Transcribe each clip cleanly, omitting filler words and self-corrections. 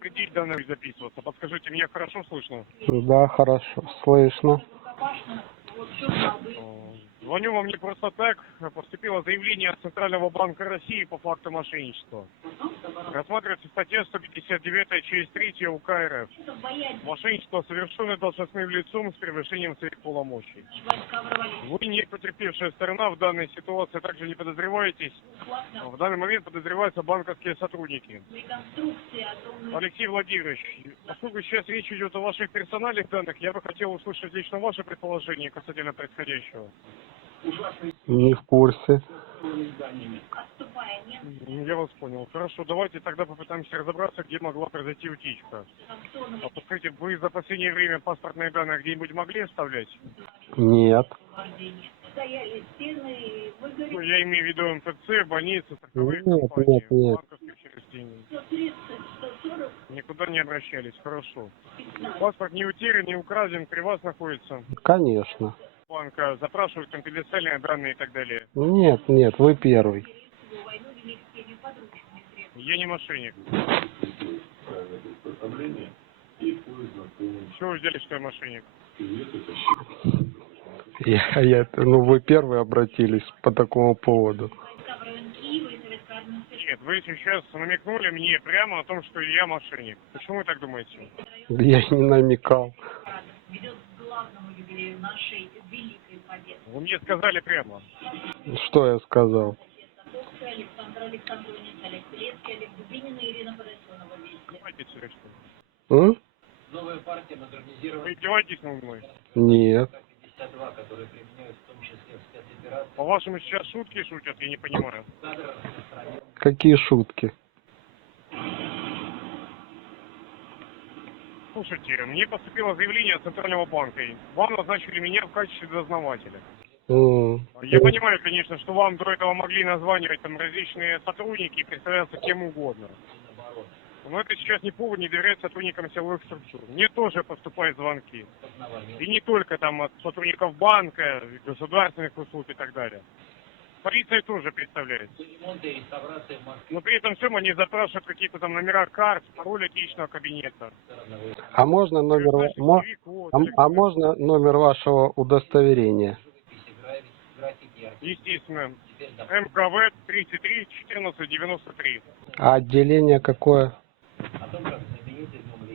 Предъявить данные записываться. Подскажите, меня хорошо слышно? Да, хорошо, слышно. Звоню вам не просто так. Поступило заявление от Центрального банка России по факту мошенничества. Рассматривается статья 159 часть 3 УК РФ. Мошенничество, совершенное должностным лицом с превышением своих полномочий. Вы, не потерпевшая сторона, в данной ситуации также не подозреваетесь. В данный момент подозреваются банковские сотрудники. Алексей Владимирович, поскольку сейчас речь идет о ваших персональных данных, я бы хотел услышать лично ваше предположение касательно происходящего. Не в курсе. Я вас понял. Хорошо, давайте тогда попытаемся разобраться, где могла произойти утечка. А подскажите, вы за последнее время паспортные данные где-нибудь могли оставлять? Нет. Ну, я имею в виду МФЦ, больницы, страховые Нет, компании, нет. банковские учреждения. Никуда не обращались, хорошо. Паспорт не утерян, не украден, при вас находится. Конечно. Банка запрашивают конфиденциальные данные и так далее. Нет, вы первый. Я не мошенник. Чего вы взяли, что я мошенник? Вы первые обратились по такому поводу. Нет, вы сейчас намекнули мне прямо о том, что я мошенник. Почему вы так думаете? Я не намекал. Вы мне сказали прямо. Что я сказал? Давайте сюда, что ли? М? Вы издеваетесь над мной? Нет. По-вашему, сейчас шутки шутят, я не понимаю. Какие шутки? Слушайте, мне поступило заявление от Центрального банка. И вам назначили меня в качестве дознавателя. Я понимаю, конечно, что вам до этого могли названивать там различные сотрудники и представляться кем угодно. Но это сейчас не повод не доверять сотрудникам силовых структур. Мне тоже поступают звонки. И не только там от сотрудников банка, государственных услуг и так далее. Полиция тоже представляется. Но при этом всем они запрашивают какие-то там номера карт, пароли личного кабинета. А можно можно номер вашего удостоверения? Естественно. МКВ 33 14 93. А отделение какое?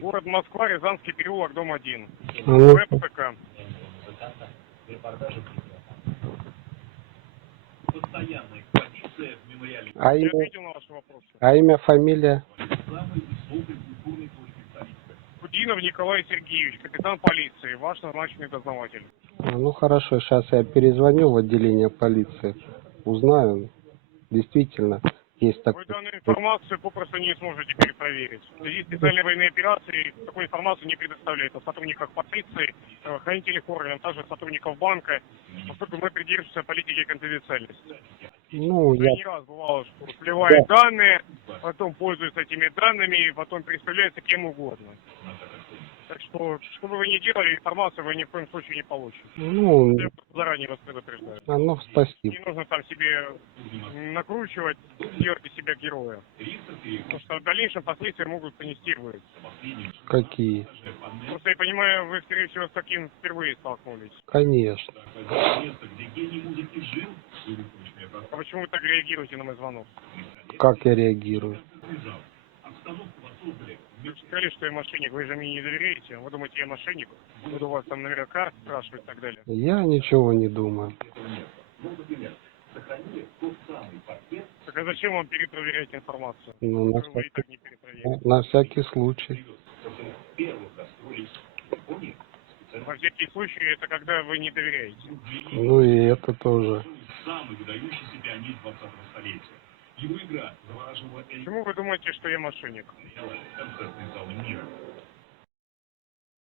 Город Москва, Рязанский переулок, дом 1. Ну, ВПК. а Я имя, ответил на ваши вопросы. а имя, фамилия? Кудинов Николай Сергеевич, капитан полиции, ваш назначенный дознаватель. Ну хорошо, сейчас я перезвоню в отделение полиции, узнаю. Действительно, есть Вы такое. данную информацию попросту не сможете перепроверить. В связи с специальной военной операцией такой информации не предоставляется сотрудников полиции, хранителей органов, также сотрудников банка, поскольку мы придерживаемся политики конфиденциальности. Ну, Уже не раз бывало, что сливают данные, потом пользуются этими данными, и потом представляются кем угодно. Так что, что бы вы ни делали, информацию вы ни в коем случае не получите. Ну, Я заранее вас предупреждаю. ну, спасибо. Не нужно там себе накручивать, делать из себя героя. Потому что в дальнейшем последствия могут понести вы. Какие? Просто я понимаю, вы, скорее всего, с таким впервые столкнулись. Конечно. А почему вы так реагируете на мой звонок? Как я реагирую? Вы сказали, что я мошенник, вы же мне не доверяете. Вы думаете, я мошенник? Буду у вас там номера карт спрашивать и так далее. Я ничего не думаю. Так а зачем вам перепроверять информацию? Ну, Вы и так не перепроверите. на всякий случай. Во всякий случай, это когда вы не доверяете. Ну и это тоже. Почему вы думаете, что я мошенник?